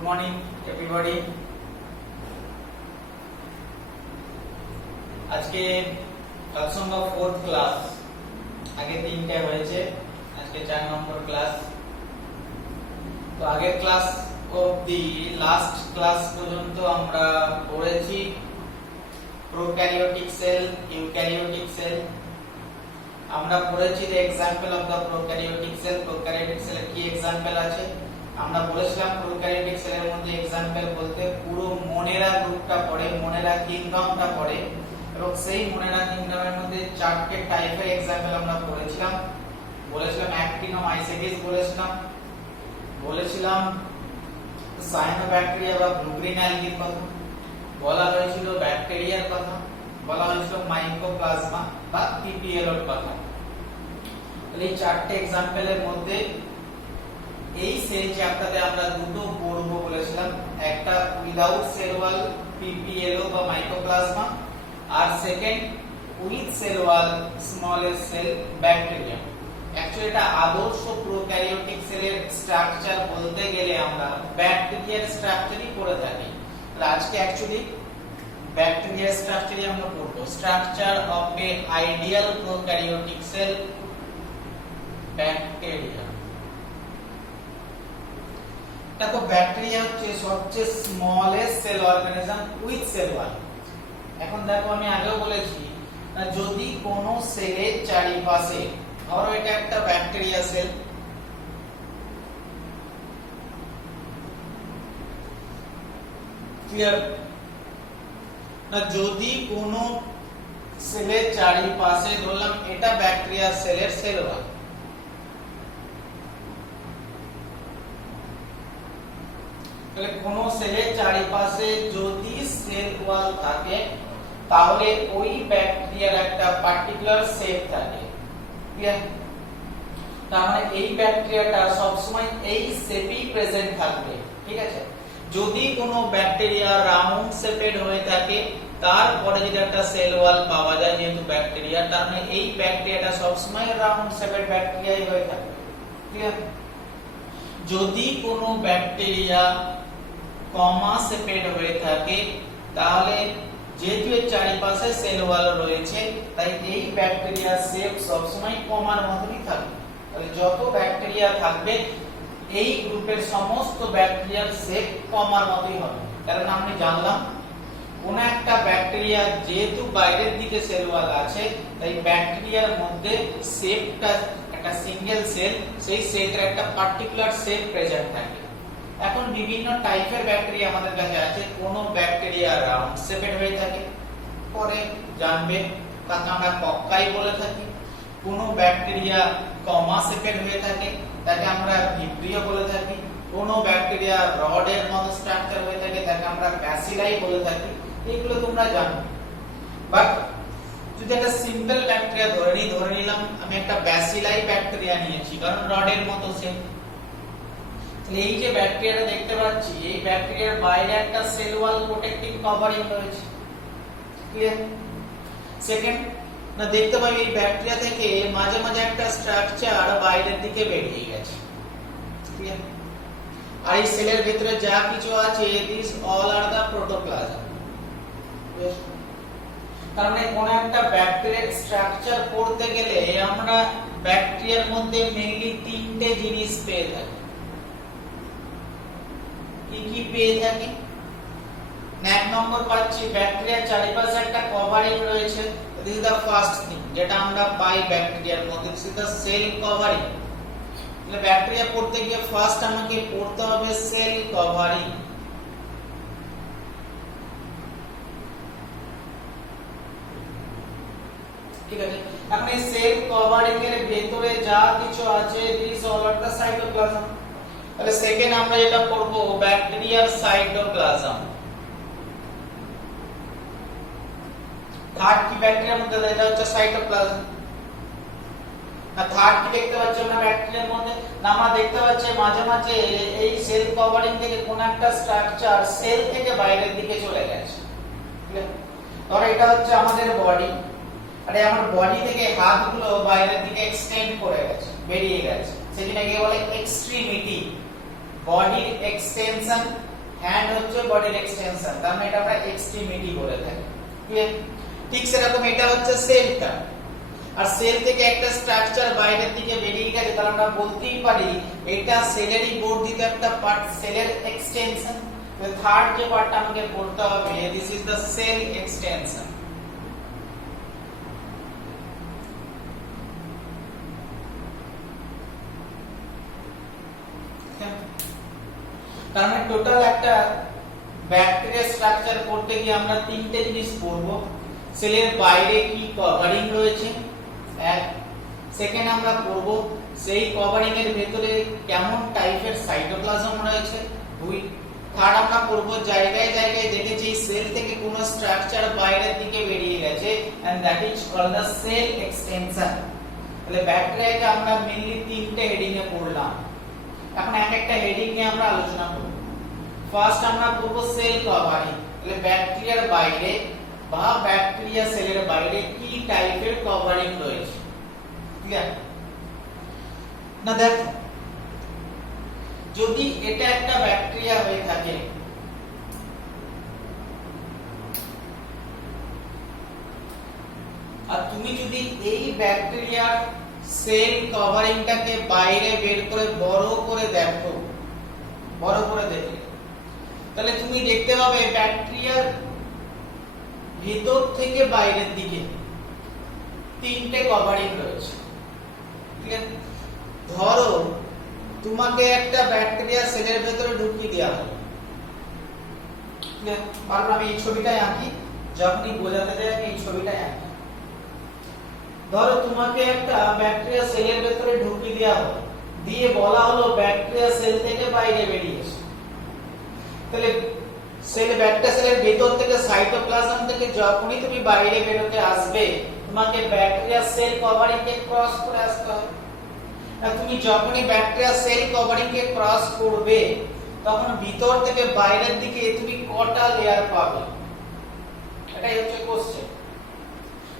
Good morning everybody. আজকে তৎসঙ্গ 4th class, আগে 3টে হয়েছে, আজকে 4 নম্বর ক্লাস। তো আগের ক্লাস অবধি লাস্ট ক্লাস পর্যন্ত আমরা পড়েছি প্রোক্যারিওটিক সেল, ইউক্যারিওটিক সেল। আমরা পড়েছি যে example of the prokaryotic cell. Prokaryotic সেলের কি এক্সাম্পল আছে আমরা বলেছিলাম। প্রোক্যারিওটিক সেলের মধ্যে এক্সাম্পল বলতে পুরো মোনেরা গ্রুপটা পড়ে, মোনেরা কিংডমটা পড়ে, এবং সেই মোনেরা কিংডমের মধ্যে 4টে টাইপের এক্সাম্পল আমরা পড়েছিলাম। বলেছিলাম অ্যাক্টিনোমাইসিটিস, বলেছিলাম সায়ানোব্যাকটেরিয়া বা ব্লু গ্রিন অ্যালগির কথা, বলা হয়েছিল ব্যাকটেরিয়ার কথা, বলা হয়েছিল মাইকোপ্লাজমা বা পিপিএল এর কথা। তাহলে এই 4টে এক্সাম্পলের মধ্যে এই সেল চ্যাপ্টারে আমরা দুটো পড়ব বলেছিলাম, একটা উইদাউট সেল ওয়াল পিপিএলও বা মাইকোপ্লাজমা, আর second with cell wall smallest cell bacteria. Actually এটা আদর্শ প্রোক্যারিওটিক সেলের স্ট্রাকচার বলতে গেলে আমরা ব্যাকটেরিয়ার স্ট্রাকচারই পড়ে থাকি। তাহলে আজকে অ্যাকচুয়ালি ব্যাকটেরিয়ার স্ট্রাকচারই আমরা পড়ব। Structure of a ideal prokaryotic cell, bacteria. দেখো ব্যাকটেরিয়া হচ্ছে সবচেয়ে smallest cell organism with cell wall. এখন দেখো আমি আগেও বলেছি না, যদি কোন সেলের চারিপাশে, ধরো এটা একটা ব্যাকটেরিয়া সেল, ক্লিয়ার না, যদি কোন সেলের চারিপাশে, ধরলাম এটা ব্যাকটেরিয়া সেলের সেল ওয়াল, তাহলে কোন সেলের চারিপাশে যদি সেল ওয়াল থাকে তাহলে ওই ব্যাকটেরিয়ার একটা পার্টিকুলার শেপ থাকে। ক্লিয়ার? তার মানে এই ব্যাকটেরিয়াটা সব সময় এই শেপেই প্রেজেন্ট থাকবে। ঠিক আছে? যদি কোনো ব্যাকটেরিয়া রাউন্ড শেপেড হয়ে থাকে, তারপরে যদি একটা সেল ওয়াল পাওয়া যায় যেহেতু ব্যাকটেরিয়া, তার মানে এই ব্যাকটেরিয়াটা সব সময় রাউন্ড শেপেড ব্যাকটেরিয়াই হয়ে থাকে। ক্লিয়ার? যদি কোনো ব্যাকটেরিয়া কমা শেপেড হয়ে থাকে, তাহলে যেহেতু এর চারিপাশে সেল ওয়াল রয়েছে, তাই এই ব্যাকটেরিয়ার শেপ সবসময় কমার মতনই থাকবে। তাহলে যত ব্যাকটেরিয়া থাকবে এই গ্রুপের সমস্ত ব্যাকটেরিয়ার শেপ কমার মতই হবে। কারণ আমরা জানলাম কোন একটা ব্যাকটেরিয়া যেহেতু বাইরের দিকে সেল ওয়াল আছে, তাই ব্যাকটেরিয়ার মধ্যে শেপটা একটা সিঙ্গেল সেল, সেই সেলের একটা পার্টিকুলার শেপ প্রেজেন্ট থাকে। এখন বিভিন্ন টাইপের ব্যাকটেরিয়া আমাদের কাছে আছে। কোন ব্যাকটেরিয়া রাউন্ড শেপেড হয়ে থাকে, পরে জানবে, তাকে আমরা কক্কাই বলে থাকি। কোন ব্যাকটেরিয়া কমা শেপেড হয়ে থাকে, তাকে আমরা ভিব্রিও বলে থাকি। কোন ব্যাকটেরিয়া রডের মতো স্ট্রাকচার হয়ে থাকে, তাকে আমরা ব্যাসিলাই বলে থাকি। এগুলো তোমরা জানো। বাট যদি একটা সিম্পল ব্যাকটেরিয়া ধরে নিলাম আমি একটা ব্যাসিলাই ব্যাকটেরিয়া নিয়েছি, কারণ রডের মতো শেপ। এই যে ব্যাকটেরিয়াটা দেখতে পাচ্ছি, এই ব্যাকটেরিয়ার বাইরে একটা সেল ওয়াল প্রোটেক্টিভ কভারিং রয়েছে। ক্লিয়ার? সেকেন্ড না, দেখতে পাই এই ব্যাকটেরিয়া থেকে মাঝে মাঝে একটা স্ট্রাকচার বাইরের দিকে বেরিয়ে গেছে। ক্লিয়ার? আর এই সেলের ভিতরে যা কিছু আছে, this all are the protoplasm. কারণ কোন একটা ব্যাকটেরিয়ার স্ট্রাকচার পড়তে গেলে আমরা ব্যাকটেরিয়ার মধ্যে মেইনলি 3টে জিনিস পেয়ে থাকি। কি পেয়ে থাকি? এক নম্বর পাচ্ছি ব্যাকটেরিয়ার চারিপাশে একটা কভারিং রয়েছে। This is the first thing যেটা আমরা পাই ব্যাকটেরিয়ার মধ্যে, this is the cell covering. তাহলে ব্যাকটেরিয়া পড়তে গিয়ে ফার্স্ট আমাকে পড়তে হবে সেল কভারিং। ঠিক আছে? এখন এই সেল কভারিং এর ভিতরে যা কিছু আছে, this all are the cytoplasm. তাহলে সেকেন্ড আমরা যেটা পড়ব ব্যাকটেরিয়ার সাইটোপ্লাজম। থার্ড কি ব্যাকটেরিয়ার মধ্যে, এটা হচ্ছে সাইটোপ্লাজম। না থার্ড কি দেখতে পাচ্ছি আমরা ব্যাকটেরিয়ার মধ্যে, না আমরা দেখতে পাচ্ছি মাঝে মাঝে এই সেল কভারিং থেকে কোন একটা স্ট্রাকচার সেল থেকে বাইরের দিকে চলে গেছে। ধরো এটা হচ্ছে আমাদের বডি, আর আমার বডি থেকে হাতগুলো বাইরের দিকে এক্সটেন্ড করে গেছে, বেরিয়ে গেছে, সেটাকে বলে এক্সট্রিমিটি। বডির এক্সটেনশন, হ্যান্ড হচ্ছে বডির এক্সটেনশন, তার মানে এটা আমরা এক্সট্রিমিটি বলে থাকি। ক্লিয়ার? ঠিক সেরকম এটা হচ্ছে সেলটা, আর সেল থেকে একটা স্ট্রাকচার বাইরের দিকে বেরিয়ে গেছে, তাহলে আমরা বলতেই পারি এটা সেলেরই বর্ধিত একটা পার্ট, সেলের এক্সটেনশন। থার্ড যে পার্টটা আমাকে পড়তে হবে, this is the cell extension. তার মানে টোটাল একটা ব্যাকটেরিয়া স্ট্রাকচার করতে গিয়ে আমরা তিনটে জিনিস পড়ব। সেলের বাইরে কি কভারিং রয়েছে, এক। সেকেন্ড আমরা পড়ব সেই কভারিং এর ভেতরে কেমন টাইপের সাইটোপ্লাজম রয়েছে, দুই। থার্ড আমরা পড়ব জায়গায় জায়গায় দেখেছি সেল থেকে কোন স্ট্রাকচার বাইরের দিকে বেরিয়ে গেছে, and that is called the cell extension. তাহলে ব্যাকটেরিয়াকে আমরা মেইনলি তিনটে হেডিং এ পড়লাম। এখন এক একটা হেডিং নিয়ে আমরা আলোচনা করব। ফার্স্ট আমরা পড়ব সেল কভারিং। তাহলে ব্যাকটেরিয়ার বাইরে বা ব্যাকটেরিয়া সেলের বাইরে কি টাইপের কভারিং রয়েছে। ক্লিয়ার? না দেখো, যদি এটা একটা ব্যাকটেরিয়া হয়ে থাকে, আর তুমি যদি এই ব্যাকটেরিয়ার সেল কভারিংটাকে বাইরে বের করে বড় করে দেখো, বড় করে দেখে, তাহলে তুমি দেখতে পাবে ব্যাকটেরিয়ার ভিতর থেকে বাইরের দিকে তিনটে কভারিং রয়েছে। ঠিক আছে? ধরো তোমাকে একটা ব্যাকটেরিয়া সেলের ভেতরে ঢুকিয়ে দেওয়া হলো। বারবার আমি এই ছবিটাই আঁকি, যখনই বোঝাতে যাই আমি এই ছবিটাই আঁকি। ধরো তোমাকে একটা ব্যাকটেরিয়া সেলের ভেতরে ঢুকিয়ে দেওয়া হলো, দিয়ে বলা হলো ব্যাকটেরিয়া সেল থেকে বাইরে বেরিয়ে এসো। তাহলে ব্যাকটেরিয়া সেলের ভেতর থেকে সাইটোপ্লাজম থেকে যখনই তুমি বাইরে বেরোতে আসবে, তোমাকে ব্যাকটেরিয়া সেল কভারিং কে ক্রস করে আসতে হবে। আর তুমি যখনই ব্যাকটেরিয়া সেল কভারিং কে ক্রস করবে, তখন ভিতর থেকে বাইরের দিকে তুমি কটা লেয়ার পাবে, এটাই হচ্ছে কোশ্চেন।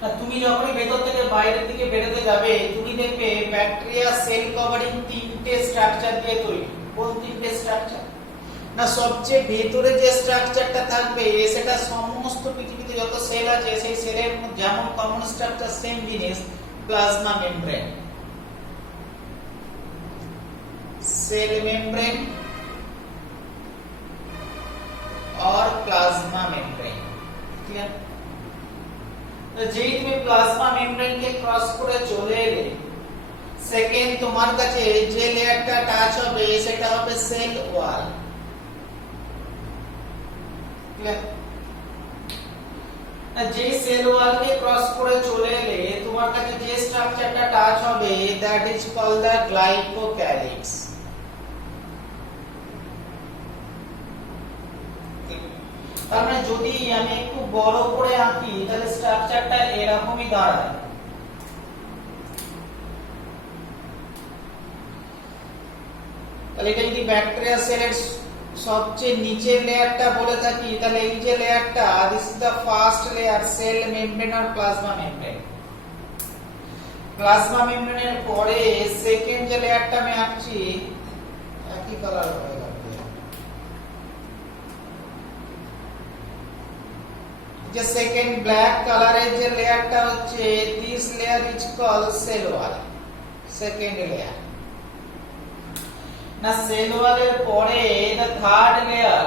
আর তুমি যখনই ভেতর থেকে বাইরের দিকে বেরোতে যাবে, তুমি দেখবে ব্যাকটেরিয়া সেল কভারিং তিনটে স্ট্রাকচার দিয়ে তৈরি। কোন তিনটে স্ট্রাকচার? না, সবচেয়ে ভেতরে যে স্ট্রাকচারটা থাকবে সেটা সমস্ত পৃথিবীতে যত সেল আছে সেই সেলের যেমন কমন স্ট্রাকচার, সেম জিনিস, প্লাজমা মেমব্রেন। सेल मेम्ब्रेन और प्लाज्मा मेम्ब्रेन। क्लियर? तो যেই তুমি প্লাজমা মেমব্রেন কে ক্রস করে চলে এলে, সেকেন্ড তোমার কাছে যে লেয়ারটা টাচ হবে সেটা হবে সেল ওয়াল। ক্লিয়ার? না, যে সেল ওয়াল কে ক্রস করে চলে এলে তোমার কাছে যে স্ট্রাকচারটা টাচ হবে, that is called the glycocalyx. তার মানে যদি আমি একটু বড় করে আঁকি, তাহলে স্ট্রাকচারটা এরকমই দাঁড়ায়। তাহলে এটা যদি ব্যাকটেরিয়া সেলের সবচেয়ে নিচের লেয়ারটা বলে থাকি, তাহলে এই যে লেয়ারটা, this is the first layer, cell membrane আর প্লাজমা মেমব্রেন। প্লাজমা মেমব্রেনের পরে সেকেন্ড যে লেয়ারটা আমি আঁকছি, একই কালার হয়ে গেল। যে সেকেন্ড ব্ল্যাক কালারের যে লেয়ারটা হচ্ছে, this layer is called cell wall, second layer. না, সেল ওয়ালের পরে the third layer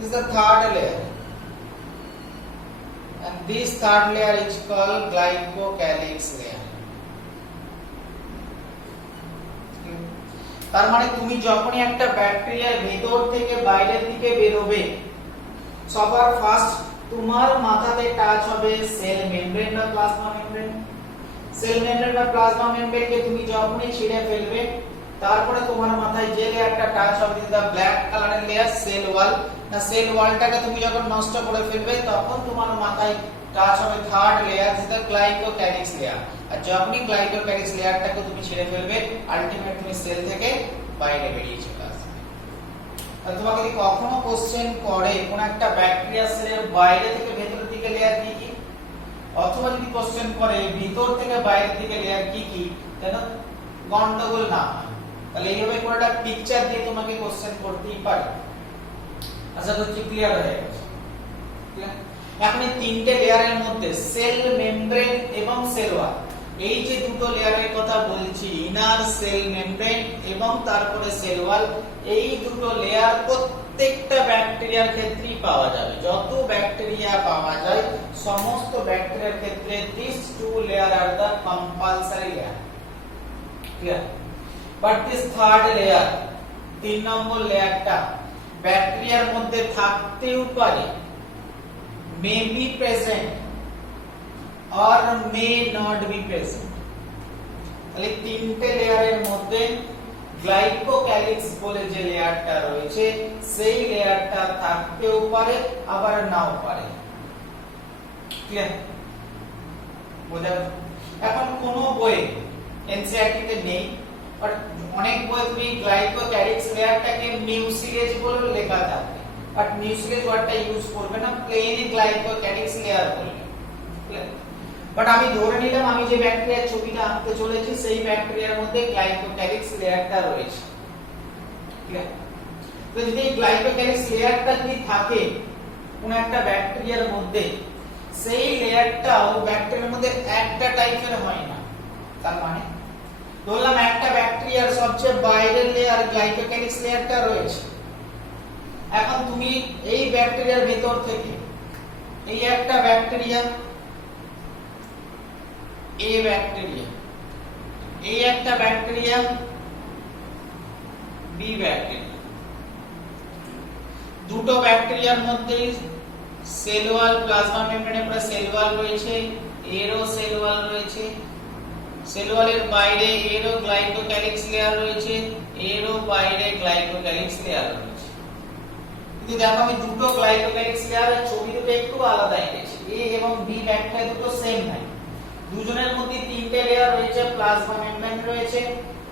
is the third layer, and this third layer is called glycocalyx layer. তার মানে তুমি যখনই একটা ব্যাকটেরিয়ার ভেতর থেকে বাইরের দিকে বেরোবে, সবার ফার্স্ট তোমার মাথাতে টাচ হবে সেল মেমব্রেন বা প্লাজমা মেমব্রেন। সেল মেমব্রেন বা প্লাজমা মেমব্রেন কে তুমি যখনই ছিঁড়ে ফেলবে, তারপরে তোমার মাথায় যে লেয়ারটা টাচ হবে, দা ব্ল্যাক কালারের লেয়ার, সেল ওয়াল। না, সেল ওয়ালটাকে তুমি যখন নষ্ট করে ফেলবে, তখন তোমার মাথায় টাচ হবে থার্ড লেয়ার, যেটা গ্লাইকোক্যালিক্স লেয়ার। আর যখনই গ্লাইকোক্যালিক্স লেয়ারটাকে তুমি ছিঁড়ে ফেলবে, আলটিমেট তুমি সেল থেকে বাইরে বেরিয়ে চলে আসবে। আর তোমাকে যদি কখনো কোশ্চেন করে কোন একটা ব্যাকটেরিয়া সেলের বাইরে থেকে ভেতরের দিকে লেয়ার কি কি, অথবা যদি কোশ্চেন করে ভিতর থেকে বাইরের দিকে লেয়ার কি কি, যেন গন্ডগোল না হয়। তাহলে এইভাবে করে একটা পিকচার দিয়ে তোমাকে কোশ্চেন করতেই পারে। আশা করছি ক্লিয়ার হয়ে গেছে। এখন এই তিনটে লেয়ারের মধ্যে সেল মেমব্রেন এবং সেল ওয়াল, এই যে দুটো লেয়ারের কথা বলছি, ইনার সেল মেমব্রেন এবং তারপরে সেল ওয়াল, এই দুটো লেয়ার প্রত্যেকটা ব্যাকটেরিয়ার ক্ষেত্রেই পাওয়া যাবে। যত ব্যাকটেরিয়া পাওয়া যায় সমস্ত ব্যাকটেরিয়ার ক্ষেত্রে this two layer are the compulsory layer. Clear? But this third layer, 3 number লেয়ারটা ব্যাকটেরিয়ার মধ্যে থাকতেও পারে, may be present or may not be present। তাহলে তিনটে লেয়ারের মধ্যে গ্লাইকোক্যালিক্স বলে যে লেয়ারটা রয়েছে সেই লেয়ারটা থাকতেও পারে আবার নাও পারে। ক্লিয়ার? বোঝা গেল? এখন কোন বই এনসিইআরটি তে নেই, বাট অনেক বই তুমি গ্লাইকোক্যালিক্স লেয়ারটাকে মিউসিলেজ বলে লেখা থাকে, বাট মিউসিলেজ ওয়ার্ডটা ইউজ করবে না, প্লেন গ্লাইকোক্যালিক্স লেয়ার বলবে। বাট আমি ধরে নিলাম আমি যে ব্যাকটেরিয়ার ছবিটা আঁকতে চলেছি সেই ব্যাকটেরিয়ার মধ্যে গ্লাইকোক্যালিক্স লেয়ারটা রয়েছে। ক্লিয়ার? তো যদি এই গ্লাইকোক্যালিক্স লেয়ারটা যদি থাকে কোন একটা ব্যাকটেরিয়ার মধ্যে, সেই লেয়ারটাও ব্যাকটেরিয়ার মধ্যে একটা টাইপের হয় না। তার মানে ধরলাম একটা ব্যাকটেরিয়ার সবচেয়ে বাইরের লেয়ার গ্লাইকোক্যালিক্স লেয়ারটা রয়েছে। এখন তুমি এই ব্যাকটেরিয়ার ভেতর থেকে এই একটা ব্যাকটেরিয়া, এই ব্যাকটেরিয়া, এই একটা ব্যাকটেরিয়া, বি ব্যাকটেরিয়া, দুটো ব্যাকটেরিয়ার মধ্যে সেল ওয়াল, প্লাজমা মেমব্রেনের পরে সেল ওয়াল রয়েছে, এরও সেল ওয়াল রয়েছে, সেল ওয়ালের বাইরে এরও গ্লাইকোক্যালিক্স লেয়ার রয়েছে, এরও বাইরে গ্লাইকোক্যালিক্স লেয়ার রয়েছে। কিন্তু দেখো আমি দুটো গ্লাইকোক্যালিক্স লেয়ারের ছবি দুটো একটু আলাদা এনেছি। এ এবং বি ব্যাকটেরিয়া দুটো সেম নাই, দুজনের মধ্যে তিনটে লেয়ার রয়েছে, প্লাজমা মেমব্রেন রয়েছে,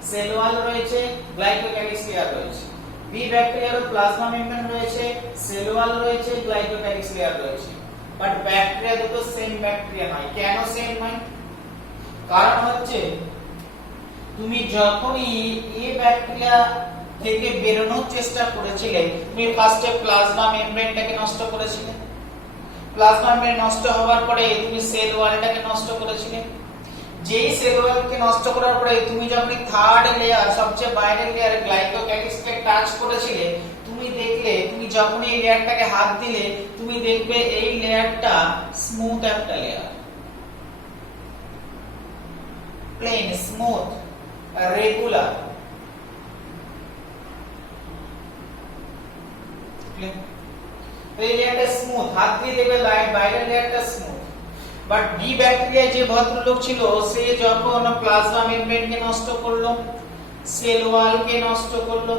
সেল ওয়াল রয়েছে, গ্লাইকোক্যালিক্স লেয়ার রয়েছে। বি ব্যাকটেরিয়ারও প্লাজমা মেমব্রেন রয়েছে, সেল ওয়াল রয়েছে, গ্লাইকোক্যালিক্স লেয়ার রয়েছে। বাট ব্যাকটেরিয়া দুটো সেম ব্যাকটেরিয়া নয়। কেন সেম নয়? কারণ হচ্ছে তুমি যখনই এই ব্যাকটেরিয়া থেকে বেরোনোর চেষ্টা করেছিলে তুমি ফার্স্টে প্লাজমা মেমব্রেনটাকে নষ্ট করেছিলে, প্লাজমা মেমব্রেন নষ্ট হওয়ার পরে তুমি সেল ওয়ালটাকে নষ্ট করেছিলে। যেই সেল ওয়ালকে নষ্ট করার পরে তুমি যখন থার্ড লেয়ার সবচেয়ে বাইরের লেয়ার গ্লাইকোক্যালিক্সকে টাচ করেছিলে, তুমি দেখলে তুমি যখন এই লেয়ারটাকে হাত দিলে তুমি দেখবে এই লেয়ারটা স্মুথ একটা লেয়ার, প্লেন স্মুথ রেগুলার। এই লেয়ারটা স্মুথ, হাত দিয়ে দেখবে বাইরের লেয়ারটা স্মুথ। বাট বি ব্যাকটেরিয়া যে ভদ্রলোক ছিল সে যখন প্লাজমা মেমব্রেনকে নষ্ট করলো, সেল ওয়ালকে নষ্ট করলো,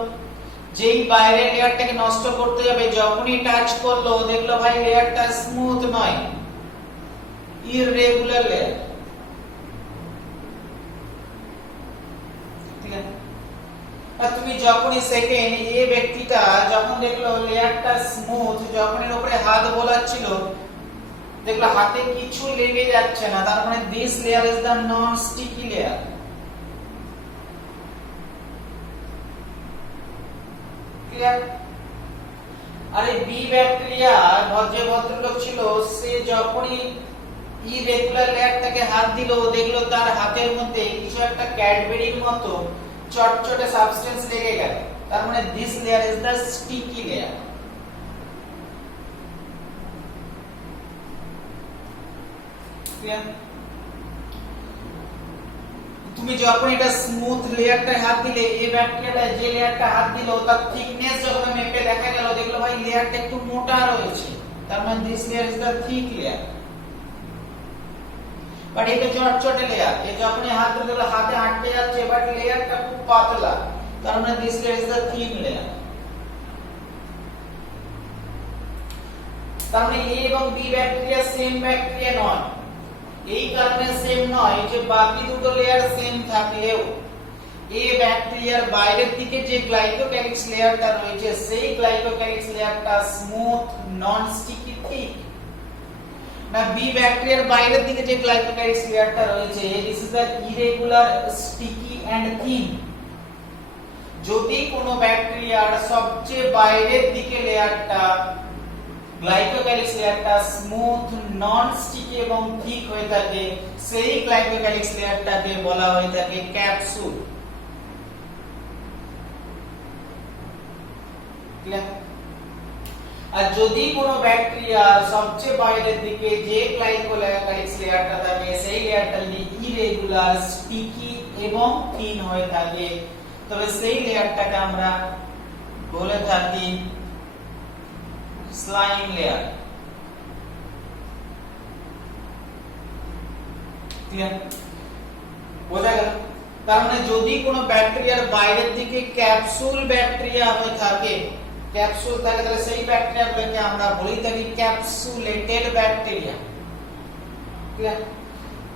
যেই বাইরের লেয়ারটাকে নষ্ট করতে যাবে যখনই টাচ করলো দেখলো ভাই লেয়ারটা স্মুথ নয়, ইররেগুলার লেয়ার। ঠিক আছে? আর তুমি যখনই সেকেন্ড এই ব্যক্তিটা যখন দেখলো লেয়ারটা স্মুথ, যখন এর উপরে হাত বোলাচ্ছিল দেখলো হাতে কিছু লেগে যাচ্ছে না, তার মানে this layer is the non sticky layer. Clear? আর এই বি ব্যাকটেরিয়া যে ভদ্রলোক ছিল সে যখনই ইরেগুলার লেয়ারটাকে হাত দিল দেখলো তার হাতের মধ্যে কিছু একটা ক্যাডবেরির মতো চটচটে সাবস্টেন্স লেগে গেল, তার মানে this layer is the sticky layer. তুমি যখন এটা স্মুথ লেয়ারটা হাত দিলে এই ব্যাকটেরিয়াটা যে লেয়ারটা হাত দিল তার থিকনেস যখন মেপে দেখা গেল দেখলো ভাই লেয়ারটা একটু মোটা রয়েছে, তার মানে this layer is the thick layer. But এটা চটচটে লেয়ার, এই যখন হাত দিলে দেখলো হাতে আটকে যাচ্ছে, বাট লেয়ারটা খুব পাতলা, তার মানে this layer is the thin layer. তার মানে এ এবং বি ব্যাকটেরিয়া সেম ব্যাকটেরিয়া নয়। এই কারণে সেম নয় যে বাকি দুটো লেয়ার সেম থাকলেও এই ব্যাকটেরিয়ার বাইরের দিকে যে গ্লাইকোক্যালিক্স লেয়ারটা রয়েছে সেই গ্লাইকোক্যালিক্স লেয়ারটা স্মুথ নন স্টিকি থিক। না বি ব্যাকটেরিয়ার বাইরের দিকে যে গ্লাইকোক্যালিক্স লেয়ারটা রয়েছে this is the irregular sticky and thin. যদি কোনো ব্যাকটেরিয়ার সবচেয়ে বাইরের দিকে লেয়ারটা গ্লাইকোক্যালিক্স লেয়ারটা স্মুথ নন স্টিকি এবং থিক হয়ে থাকে সেই গ্লাইকোক্যালিক্স লেয়ারটাকে বলা হয়ে থাকে ক্যাপসুল। আর যদি কোনো ব্যাকটেরিয়ার সবচেয়ে বাইরের দিকে যে গ্লাইকোক্যালিক্স লেয়ারটা থাকে সেই লেয়ারটা ইরেগুলার স্টিকি এবং থিন হয়ে থাকে তবে সেই লেয়ারটাকে আমরা বলে থাকি স্লাইম লেয়ার। ক্লিয়ার? বোঝা গেল? তার মানে যদি কোনো ব্যাকটেরিয়ার বাইরের দিকে ক্যাপসুল ব্যাকটেরিয়া হয়ে থাকে, ক্যাপসুল থাকে, তাহলে সেই ব্যাকটেরিয়াগুলোকে আমরা বলি থাকি ক্যাপসুলেটেড ব্যাকটেরিয়া। ক্লিয়ার?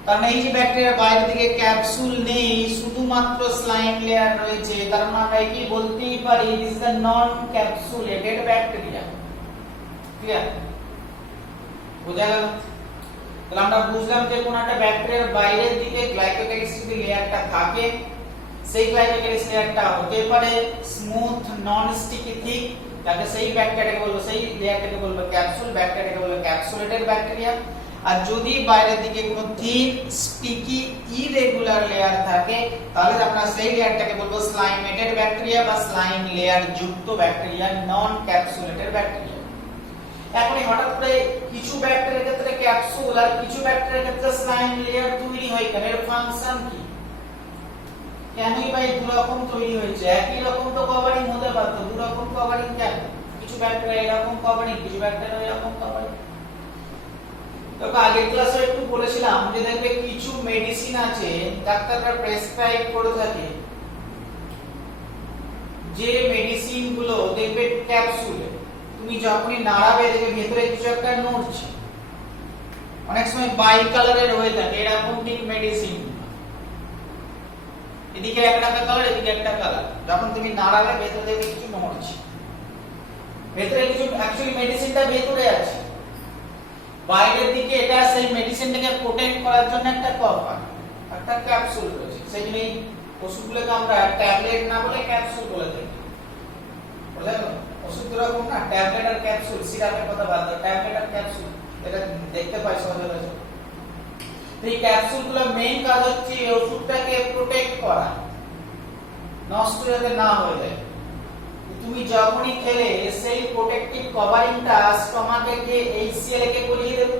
কারণ এই যে ব্যাকটেরিয়ার বাইরের দিকে ক্যাপসুল নেই, শুধুমাত্র স্লাইম লেয়ার রয়েছে, তার মানে আমরা কি বলতেই পারি this is the non capsulated bacteria. Clear? বোঝা গেল? তাহলে আমরা বুঝলাম যে কোন একটা ব্যাকটেরিয়ার বাইরের দিকে গ্লাইকোক্যালিক্স লেয়ারটা থাকে, সেই গ্লাইকোক্যালিক্স লেয়ারটা হতে পারে স্মুথ নন স্টিকি থিক, তাহলে সেই ব্যাকটেরিয়াকে বলবো, সেই লেয়ারটাকে বলবো ক্যাপসুল, ব্যাকটেরিয়াকে বলবো ক্যাপসুলেটেড ব্যাকটেরিয়া। আর যদি বাইরের দিকে কোনো থিন স্টিকি ইরেগুলার লেয়ার থাকে তাহলে আমরা সেই লেয়ারটাকে বলবো স্লাইমেটেড ব্যাকটেরিয়া বা স্লাইম লেয়ার যুক্ত ব্যাকটেরিয়া, নন ক্যাপসুলেটেড ব্যাকটেরিয়া। এখন হঠাৎ করে কিছু ব্যাকটেরিয়ার ক্ষেত্রে ক্যাপসুল আর কিছু ব্যাকটেরিয়ার ক্ষেত্রে স্লাইম লেয়ার তৈরি হয় কেন? এর ফাংশন কি? কেনই ভাই দু রকম তৈরি হয়েছে? একই রকম তো কভারিং হতে পারতো, দু রকম কভারিং কেন? কিছু ব্যাকটেরিয়া এরকম কভারিং, কিছু ব্যাকটেরিয়া এরকম কভারিং। তবে আগের ক্লাসে একটু বলেছিলাম যে দেখবে কিছু মেডিসিন আছে ডাক্তাররা প্রেসক্রাইব করে থাকে, যে মেডিসিন গুলো দেখবে ক্যাপসুলে, তুমি যখনই নাড়াবে দেখবে ভেতরে কিছু একটা নড়ছে, অনেক সময় বাই কালারের হয়ে থাকে এরকম ঠিক মেডিসিন, এদিকে একটা কালার এদিকে একটা কালার, যখন তুমি নাড়াবে ভেতরে দেখবে কিছু নড়ছে, ভেতরে কিছু অ্যাকচুয়ালি মেডিসিনটা ভেতরে আছে, বাইরের দিকে এটা সেই মেডিসিনটাকে প্রোটেক্ট করার জন্য একটা কভার, একটা ক্যাপসুল রয়েছে। সেই জন্য এই ওষুধগুলোকে আমরা ট্যাবলেট না বলে ক্যাপসুল বলে থাকি। বুঝলেন? ওষুধ এরকম না, ট্যাবলেট আর ক্যাপসুল, সিরাপের কথা বাদ দাও, ট্যাবলেট আর ক্যাপসুল এটা দেখতে পাই সহজে। এই ক্যাপসুলগুলো মেইন কাজ হচ্ছে এই ওষুধটাকে প্রোটেক্ট করা, নষ্ট যাতে না হয়ে যায়। তুমি যখনই খেলে সেই প্রোটেক্টিভ কভারিংটা স্টমাকে গিয়ে HCl কে গলিয়ে দেবে,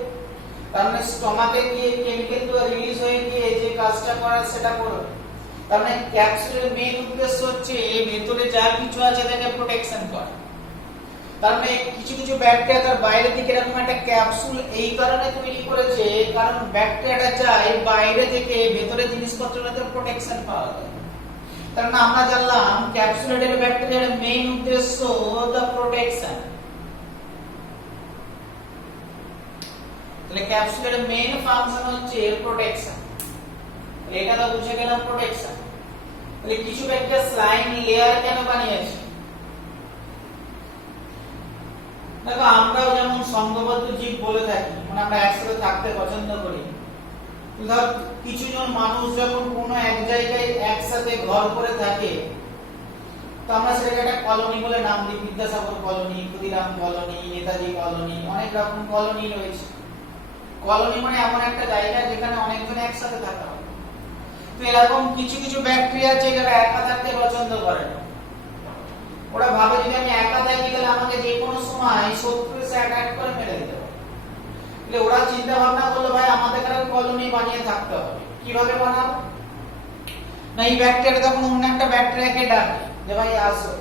তার মানে স্টমাকে গিয়ে কেমিক্যালগুলো রিলিজ হয়ে গিয়ে যে কাজটা করার সেটা করবে। তার মানে ক্যাপসুলের মেইন উদ্দেশ্য হচ্ছে এই ভেতরে যা কিছু আছে তাকে প্রোটেকশন করা। তার মানে কিছু কিছু ব্যাকটেরিয়া তার বাইরের দিকে এরকম একটা ক্যাপসুল এই কারণে তৈরি করেছে, কারণ ব্যাকটেরিয়াটা যায় বাইরে থেকে ভেতরে জিনিসপত্রগুলোতে প্রোটেকশন পাওয়া যায়। তার মানে আমরা জানলাম ক্যাপসুলেটেড ব্যাকটেরিয়ার মেইন উদ্দেশ্য দ্য প্রোটেকশন। তাহলে ক্যাপসুলের মেইন ফাংশন হচ্ছে প্রোটেকশন, এটা তো বুঝে গেলাম প্রোটেকশন। তাহলে কিছু ব্যাকটেরিয়া স্লাইম লেয়ার কেন বানিয়েছে? দেখো আমরাও যেমন সংঘবদ্ধ জীব বলে থাকি, মানে আমরা একসাথে থাকতে পছন্দ করি। ধর কিছু জন মানুষ যখন কোনো এক জায়গায় একসাথে ঘর করে থাকে তো আমরা সেটাকে একটা কলোনি বলে নাম দিই, Vidyasagar colony, Khudiram colony, Netaji colony, অনেক রকম কলোনি রয়েছে। কলোনি মানে এমন একটা জায়গা যেখানে অনেকজন একসাথে থাকা হয়। তো এরকম কিছু কিছু ব্যাকটেরিয়া আছে যারা একা থাকতে পছন্দ করে না, ওরা ভাবে যদি আমি একা থাকি তাহলে আমাকে যে কোনো সময় শত্রু এসে অ্যাটাক করে মেরে দিতে পারে। তাহলে ওরা চিন্তা ভাবনা করলো ভাই আমাদের একটা কলোনি বানিয়ে থাকতে হবে। কিভাবে বানাবো? না এই ব্যাকটেরিয়া তখন অন্য একটা ব্যাকটেরিয়াকে ডাকে যে ভাই আসো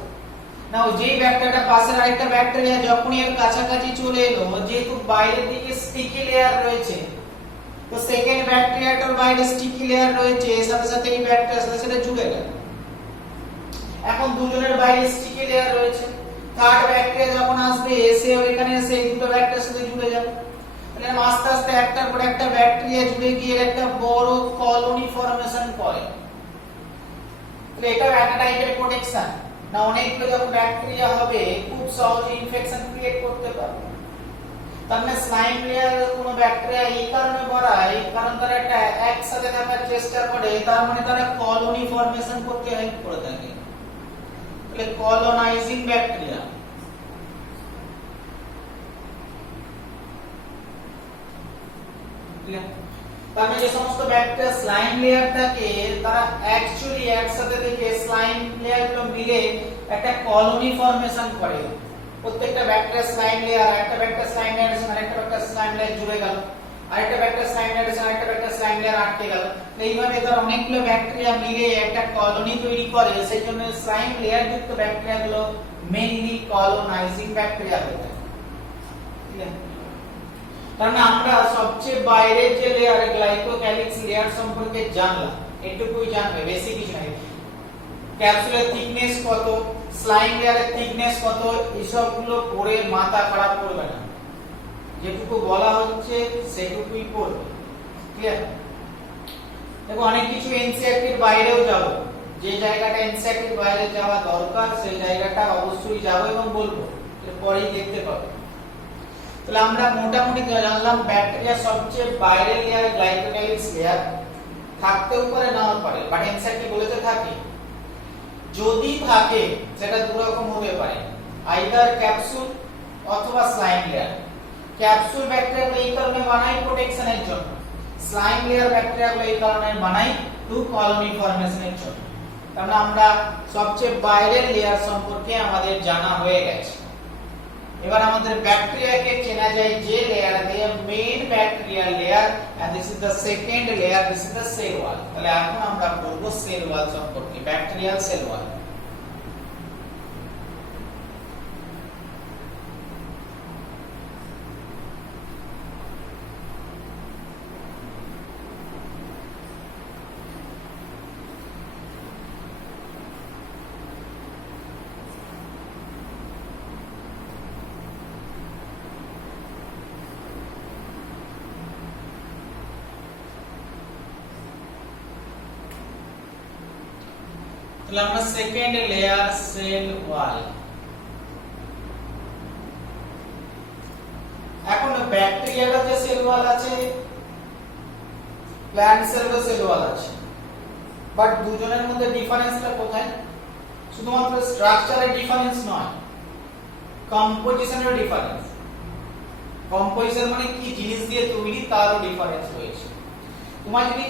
না, ও যেই ব্যাকটেরিয়াটা পাশের আরেকটা ব্যাকটেরিয়া যখনই এর কাছাকাছি চলে এলো, যেহেতু বাইরের দিকে স্টিকি লেয়ার রয়েছে তো সেকেন্ড ব্যাকটেরিয়াটার বাইরে স্টিকি লেয়ার রয়েছে, সাথে সাথে এই ব্যাকটেরিয়ার সাথে সাথে জুড়ে গেল। এখন দুজনের বাইরে স্টিকি লেয়ার রয়েছে, থার্ড ব্যাকটেরিয়া যখন আসবে এসে এখানে এসে এই দুটো ব্যাকটেরিয়ার সাথে জুড়ে যাবে। তাহলে আস্তে আস্তে একটার পর একটা ব্যাকটেরিয়া জুড়ে গিয়ে একটা বড় কলোনি ফরমেশন করে। তাহলে এটা একটা টাইপের প্রোটেকশন না, অনেকগুলো যখন ব্যাকটেরিয়া হবে খুব সহজে ইনফেকশন ক্রিয়েট করতে পারবে। তার মানে স্লাইম লেয়ারে কোনো ব্যাকটেরিয়া এই কারণে বাড়ায় কারণ তারা একটা একসাথে থাকার চেষ্টা করে, তার মানে তারা কলোনি ফরমেশন করতে হেল্প করে থাকে। কলোনাইজিং ব্যাকটেরিয়া। তার মানে যে সমস্ত ব্যাকটেরিয়া স্লাইম লেয়ার থাকে তারা অ্যাকচুয়ালি একসাথে থেকে স্লাইম লেয়ার গুলো মিলে একটা কলোনি ফর্মেশন করে। প্রত্যেকটা ব্যাকটেরিয়া স্লাইম লেয়ার, একটা ব্যাকটেরিয়া স্লাইম লেয়ার এর সঙ্গে একটা ব্যাকটেরিয়া স্লাইম লেয়ার জুড়ে গেল, আরেকটা ব্যাকটেরিয়া স্লাইম লেয়ার এর সঙ্গে একটা ব্যাকটেরিয়া স্লাইম লেয়ার আটকে গেল। এইভাবে ধর অনেকগুলো ব্যাকটেরিয়া মিলে একটা কলোনি তৈরি করে। সেই জন্য স্লাইম লেয়ার যুক্ত ব্যাকটেরিয়া গুলো মেইনলি কলোনাইজিং ব্যাকটেরিয়া হয়ে থাকে। ঠিক আছে, কারণ আমরা সবচেয়ে বাইরের যে লেয়ার গ্লাইকোক্যালিক্স লেয়ার সম্পর্কে জানলাম, এটুকুই জানবে, বেশি কিছু নাই। ক্যাপসুলের থিকনেস কত, স্লাইম লেয়ারের থিকনেস কত, এসবগুলো পড়ে মাথা খারাপ করবে না। যেটুকু বলা হচ্ছে সেটুকুই পড়বে। ক্লিয়ার? দেখো অনেক কিছু এনসিইআরটির বাইরেও যাব, যে জায়গাটা এনসিইআরটির বাইরে যাওয়া দরকার সেই জায়গাটা অবশ্যই যাব এবং বলবো, এরপরেই দেখতে পাবে। তাহলে আমরা মোটামুটি জানলাম ব্যাকটেরিয়া সবচেয়ে বাইরের লেয়ার গ্লাইকোক্যালিক্স লেয়ার, থাকতেও পারে নাও পারে, বাট এনসিইআরটি বলেতে থাকে। যদি থাকে সেটা দু রকম হতে পারে, আইদার ক্যাপসুল অথবা স্লাইম লেয়ার। ক্যাপসুল ব্যাকটেরিয়াগুলো এই কারণে বানাই প্রোটেকশনের জন্য, স্লাইম লেয়ার ব্যাকটেরিয়াগুলো এই কারণে বানাই টু কলোনি ফর্মেশনের জন্য। কারণ আমরা সবচেয়ে বাইরের লেয়ার সম্পর্কে আমাদের জানা হয়ে গেছে। এবার আমাদের ব্যাকটেরিয়াকে চেনা যায় যে লেয়ার দিয়ে, main bacterial layer, and this is the second layer, this is the cell wall. তাহলে এখন আমরা পড়ব সেল ওয়াল সম্পর্কে, ব্যাকটেরিয়াল সেল ওয়াল। তাহলে আমরা সেকেন্ড লেয়ার সেল ওয়াল। এখন ব্যাকটেরিয়ার যে সেল ওয়াল আছে, প্ল্যান্ট সেলের সেল ওয়াল আছে, বাট দুজনের মধ্যে ডিফারেন্সটা কোথায়? শুধুমাত্র স্ট্রাকচারের ডিফারেন্স নয়, কম্পোজিশনের ডিফারেন্স। কম্পোজিশন মানে কি জিনিস দিয়ে তৈরি তারও ডিফারেন্স রয়েছে। তোমার যদি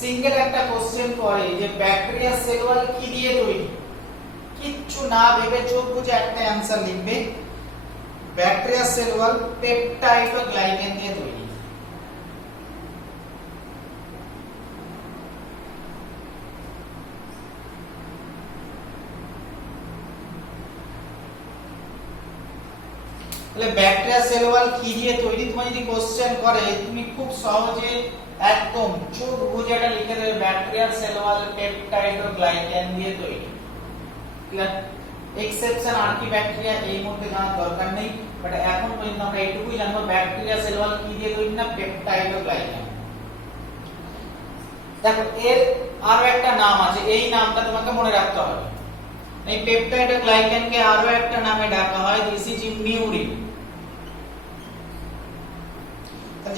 সিঙ্গেল একটা কোশ্চেন করে যে ব্যাকটেরিয়া সেল ওয়াল কি দিয়ে তৈরি, কিচ্ছু না ভেবে চোখ বুজে একটা অ্যানসার লিখবে, ব্যাকটেরিয়া সেল ওয়াল পেপটাইড ও গ্লাইকেন দিয়ে তৈরি। তাহলে ব্যাকটেরিয়া সেল ওয়াল কি দিয়ে তৈরি তোমার যদি কোশ্চেন করে, তুমি খুব সহজে একদম চোখ বুজে এটা লিখে দেবে, ব্যাকটেরিয়াল সেল ওয়াল পেপটাইড ও গ্লাইকেন দিয়ে তৈরি। ক্লিয়ার? এক্সেপশন আর কি ব্যাকটেরিয়া এই মুহূর্তে জানার দরকার নেই, বাট এখন পর্যন্ত আমরা এইটুকুই জানবো ব্যাকটেরিয়া সেল ওয়াল কি দিয়ে তৈরি, না পেপটাইড ও গ্লাইকেন। দেখো এর আরো একটা নাম আছে, এই নামটা তোমাকে মনে রাখতে হবে। এই পেপটাইড ও গ্লাইকেনকে আরো একটা নামে ডাকা হয়, দিস ইজ মিউরিন।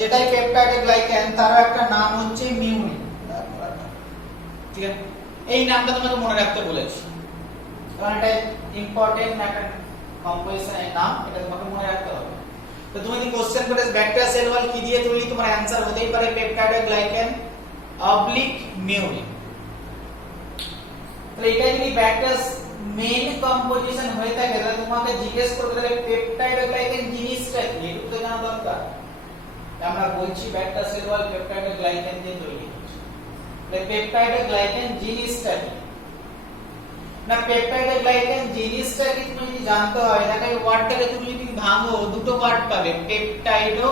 যেটাই পেপটাইড ও গ্লাইকেন তার একটা নাম হচ্ছে মিউরিন। ঠিক আছে, এই নামটা তোমাকে মনে রাখতে বলেছি, কারণ এটা ইম্পর্টেন্ট একটা কম্পোজিশনের নাম, এটা তোমাকে মনে রাখতে হবে। তো তুমি যদি কোশ্চেন করে ব্যাকটেরিয়া সেল ওয়াল কি দিয়ে তৈরি, তোমার অ্যানসার হতেই পারে পেপটাইড ও গ্লাইকেন অবলিক মিউরিন। তাহলে এটা যদি ব্যাকটেরিয়ার মেইন কম্পোজিশন হয়ে থাকে, তাহলে তোমাকে জিজ্ঞেস করতে হবে পেপটাইড ও গ্লাইকেন জিনিসটা কি, এটা তো জানা দরকার। আমরা বলছি ব্যাকটেরিয়া সেল ওয়াল পেপটাইড ও গ্লাইকেন দিয়ে তৈরি হচ্ছে, তাহলে পেপটাইড ও গ্লাইকেন জিনিসটা কি, না পেপটাইড ও গ্লাইকেন জিনিসটা কি তুমি যদি জানতে হয়, তাহলে এই ওয়ার্ডটাকে তুমি যদি ভাঙো দুটো ওয়ার্ড পাবে, পেপটাইডো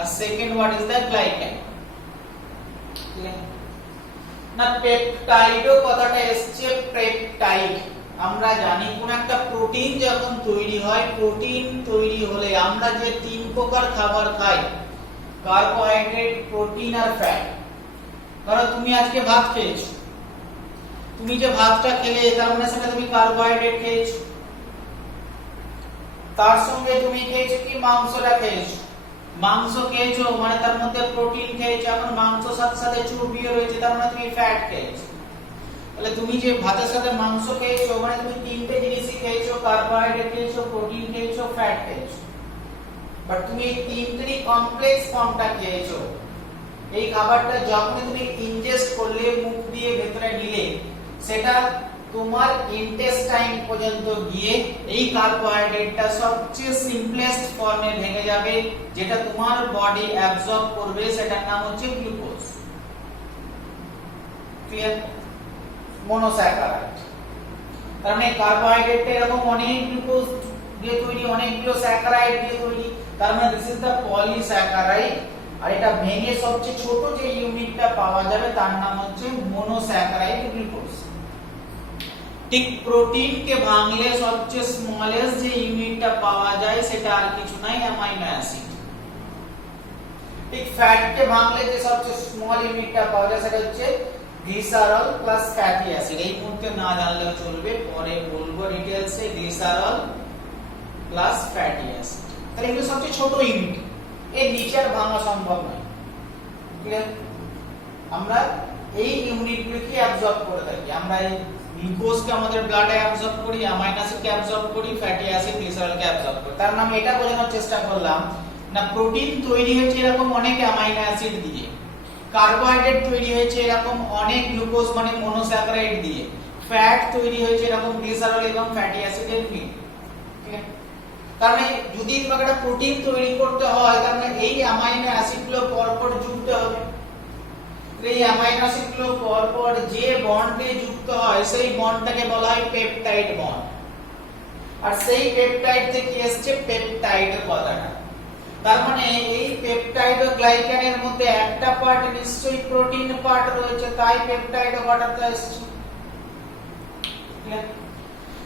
আর সেকেন্ড ওয়ার্ড ইজ দ্য গ্লাইকেন। না পেপটাইডো কথাটা এসছে পেপটাইড। আমরা জানি কোন একটা প্রোটিন যখন তৈরি হয়, প্রোটিন তৈরি হলে আমরা যে তিন প্রকার খাবার খাই, কার্বোহাইড্রেট, প্রোটিন আর ফ্যাট। ধরো তুমি আজকে ভাত খেয়েছো, তুমি যে ভাতটা খেলে তার মানে সেটা তুমি কার্বোহাইড্রেট খেয়েছো, তার সঙ্গে তুমি খেয়েছো কি মাংসটা খেয়েছো, মাংস খেয়েছো মানে তার মধ্যে প্রোটিন খেয়েছো, এখন মাংস সাথে সাথে চর্বিও রয়েছে, তার মানে তুমি ফ্যাট খেয়েছো। তাহলে তুমি যে ভাতের সাথে মাংস খেয়েছো মানে তুমি তিনটে জিনিসই খেয়েছো, কার্বোহাইড্রেট খেয়েছো, প্রোটিন খেয়েছো, ফ্যাট খেয়েছো, বাট তুমি এই তিনটেরই কমপ্লেক্স ফর্মটা খেয়েছো। এই খাবারটা যখন তুমি ইনজেস্ট করলে, মুখ দিয়ে ভেতরে নিলে, সেটা তোমার ইন্টেস্টাইন পর্যন্ত গিয়ে এই কার্বোহাইড্রেটটা সবচেয়ে সিম্পলেস্ট ফর্মে ভেঙে যাবে, যেটা তোমার বডি অ্যাবজর্ব করবে, সেটার নাম হচ্ছে গ্লুকোজ। ক্লিয়ার? মনোস্যাকারাইড। তার মানে কার্বোহাইড্রেটটা এরকম অনেক গ্লুকোজ দিয়ে তৈরি, অনেকগুলো স্যাকারাইড দিয়ে তৈরি, তার মানে দিস ইজ দ্য পলিস্যাকারাইড। আর এটা ভেঙে সবচেয়ে ছোট যে ইউনিটটা পাওয়া যাবে তার নাম হচ্ছে মনোস্যাকারাইড গ্লুকোজ। ঠিক প্রোটিনকে ভাঙলে সবচেয়ে স্মলেস্ট যে ইউনিটটা পাওয়া যায় সেটা আর কিছু নাই, অ্যামাইনো অ্যাসিড। ঠিক ফ্যাটকে ভাঙলে যে সবচেয়ে স্মল ইউনিটটা পাওয়া যায় সেটা হচ্ছে গ্লিসারল প্লাস ফ্যাটি অ্যাসিড। এই মুহূর্তে না জানলেও চলবে, পরে বলবো ডিটেইলসে। গ্লিসারল প্লাস ফ্যাটি অ্যাসিড, তাহলে এগুলো সবচেয়ে ছোট ইউনিট, এর নিচে আর ভাঙা সম্ভব নয়। ক্লিয়ার? আমরা এই ইউনিটগুলোকে অ্যাবজর্ব করে থাকি। আমরা এই গ্লুকোজকে আমাদের ব্লাডে অ্যাবজর্ব করি, অ্যামাইনো অ্যাসিডকে অ্যাবজর্ব করি, ফ্যাটি অ্যাসিড, গ্লিসারলকে অ্যাবজর্ব করি। তার মানে এটা বোঝানোর চেষ্টা করলাম না প্রোটিন তৈরি হয়েছে এরকম অনেক অ্যামাইনো অ্যাসিড দিয়ে, কার্বোহাইড্রেট তৈরি হয়েছে এরকম অনেক গ্লুকোজ মানে মনোস্যাকারাইড দিয়ে, ফ্যাট তৈরি হয়েছে এরকম গ্লিসারল এবং ফ্যাটি অ্যাসিডের দিয়ে। ঠিক আছে? তার মানে যদি তোমাকে একটা প্রোটিন তৈরি করতে হয় তার মানে এই অ্যামাইনো অ্যাসিডগুলো পরপর যুক্ত হবে। এই অ্যামাইনো অ্যাসিডগুলো পরপর যে বন্ডে যুক্ত হয় সেই বন্ডটাকে বলা হয় পেপটাইড বন্ড। আর সেই পেপটাইড থেকে এসেছে পেপটাইড কথাটা। তার মানে এই পেপটাইড ও গ্লাইকানের মধ্যে একটা পার্ট নিশ্চয়ই প্রোটিন পার্ট রয়েছে, তাই পেপটাইড কথাটা এসেছে।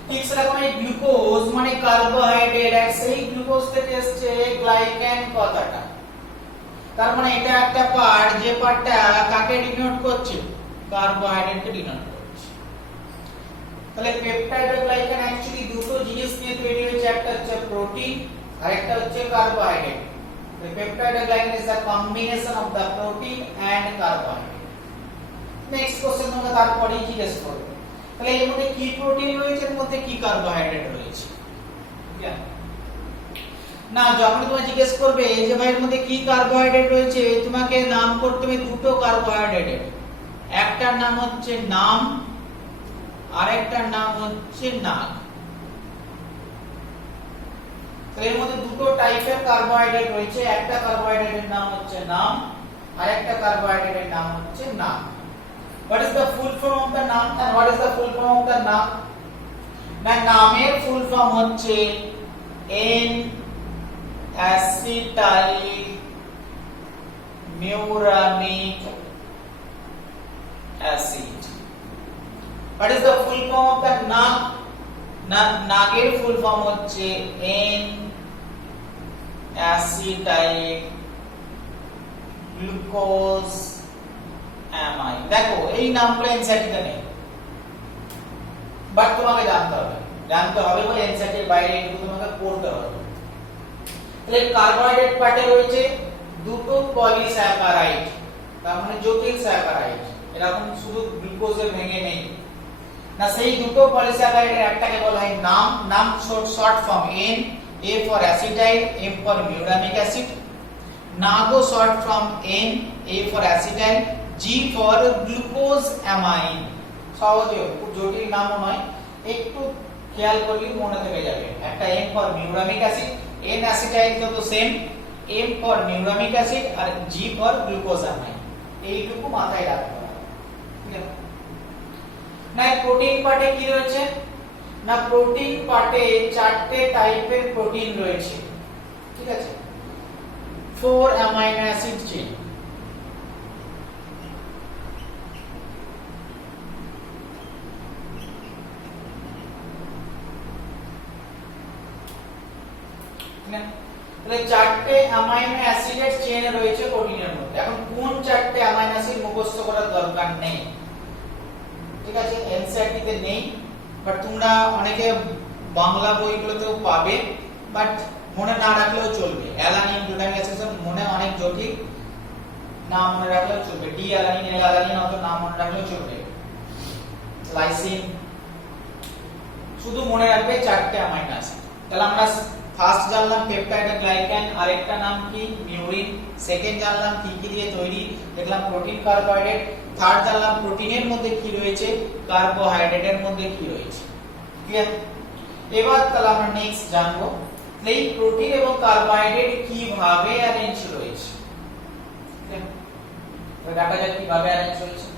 ঠিক সেরকম এই গ্লুকোজ মানে কার্বোহাইড্রেট, আর সেই গ্লুকোজ থেকে এসেছে গ্লাইকান কথাটা। তার মানে এটা একটা পার্ট, যে পার্টটা কাকে ডিনোট করছে? কার্বোহাইড্রেটকে ডিনোট করছে। তাহলে পেপটাইড ও গ্লাইকান অ্যাকচুয়ালি দুটো জিনিস নিয়ে তৈরি হয়েছে, একটা হচ্ছে প্রোটিন আর একটা হচ্ছে carbohydrate. The peptide and glycan is a combination of the protein and carbohydrate. Next question তোমরা তারপরেই জিজ্ঞেস করবে, তাহলে এর মধ্যে কি প্রোটিন রয়েছে, এর মধ্যে কি কার্বোহাইড্রেট রয়েছে? ঠিক আছে না? যখন তোমাকে জিজ্ঞেস করবে যে ভাই এর মধ্যে কি কার্বোহাইড্রেট রয়েছে, তোমাকে নাম করতে হবে দুটো কার্বোহাইড্রেট। একটার নাম হচ্ছে নাম আর একটার নাম হচ্ছে নাগ। এর মধ্যে দুটো টাইপের কার্বোহাইড্রেট রয়েছে, একটা কার্বোহাইড্রেটের নাম হচ্ছে নাম আর একটা কার্বোহাইড্রেটের নাম হচ্ছে নাগ। What is the full form of the নাম and what is the full form of the নাগ? না, নামের ফুল ফর্ম হচ্ছে N acetyl muramic acid. What is the full form of the নাগ? নাগের ফুল ফর্ম হচ্ছে N অ্যাসিটাইল গ্লুকোজ অ্যামাইড। দেখো এই নামগুলো এনসাইটিতে নেই, বাট তোমাকে জানতে হবে বলে এনসাইটির বাইরে একটু তোমাকে পড়তে হবে। তাহলে কার্বোহাইড্রেট পার্টে রয়েছে দুটো পলিস্যাকারাইড, তার মানে জটিল স্যাকারাইড, এরকম শুধু গ্লুকোজে ভেঙে নেই না। সেই দুটো পলিস্যাকারাইডের একটাকে বলা হয় NAM, NAM short form N, A for acetyl, M for muramic acid, নাগো short form N, A for acetyl, G for glucose amine। সহজে, খুব জটিল নামও নয়, একটু খেয়াল করলে মনে থেকে যাবে। একটা M for muramic acid, N acetyl তো same, M for muramic acid আর G for glucose amine। এইটুকু মাথায় রাখতে হবে। ঠিক আছে না? প্রোটিন পার্টে কি রয়েছে না, প্রোটিন পার্টে চারটে টাইপের প্রোটিন রয়েছে। ঠিক আছে, 4 অ্যামাইনো অ্যাসিড চেইন। তাহলে চারটে অ্যামাইনো অ্যাসিডের চেইন রয়েছে প্রোটিনের মধ্যে। এখন কোন চারটে অ্যামাইনো অ্যাসিড মুখস্থ করার দরকার নেই, ঠিক আছে, এনসিইআরটি নেই, বাট তোমরা অনেকে বাংলা বইগুলোতেও পাবে, বাট মনে না রাখলেও চলবে। অ্যালানিন, গ্লুটামিক অ্যাসিড মনে অনেক জটিল, না মনে রাখলেও চলবে। ডি অ্যালানিন, এল অ্যালানিন অত নাম মনে রাখলেও চলবে। লাইসিন। শুধু মনে রাখবে চারটে অ্যামাইনো অ্যাসিড। তাহলে আমরা ফার্স্ট জানলাম পেপটাইড আর গ্লাইক্যান, আরেকটা নাম কি মিউরিন। সেকেন্ড জানলাম কি কি দিয়ে তৈরি, দেখলাম প্রোটিন কার্বোহাইড্রেট। থার্ড জানলাম প্রোটিনের মধ্যে কি রয়েছে, কার্বোহাইড্রেটের মধ্যে কি রয়েছে। ক্লিয়ার? এবার তাহলে আমরা নেক্সট জানবো এই প্রোটিন এবং কার্বোহাইড্রেট কিভাবে অ্যারেঞ্জ রয়েছে। দেখা যাক কিভাবে অ্যারেঞ্জ রয়েছে।